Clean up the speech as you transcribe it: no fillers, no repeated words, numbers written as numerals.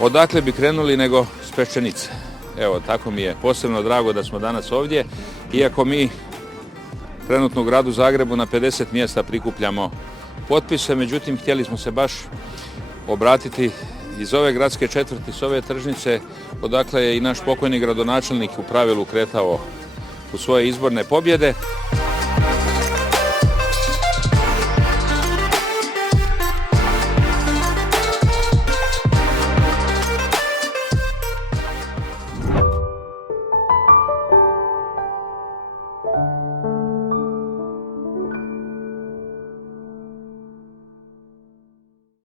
Odakle bi krenuli nego s Peščenice. Evo, tako mi je posebno drago da smo danas ovdje, iako mi trenutno u gradu Zagrebu na 50 mjesta prikupljamo potpise, međutim htjeli smo se baš obratiti iz ove gradske četvrti, s ove tržnice, odakle je i naš pokojni gradonačelnik u pravilu kretao u svoje izborne pobjede.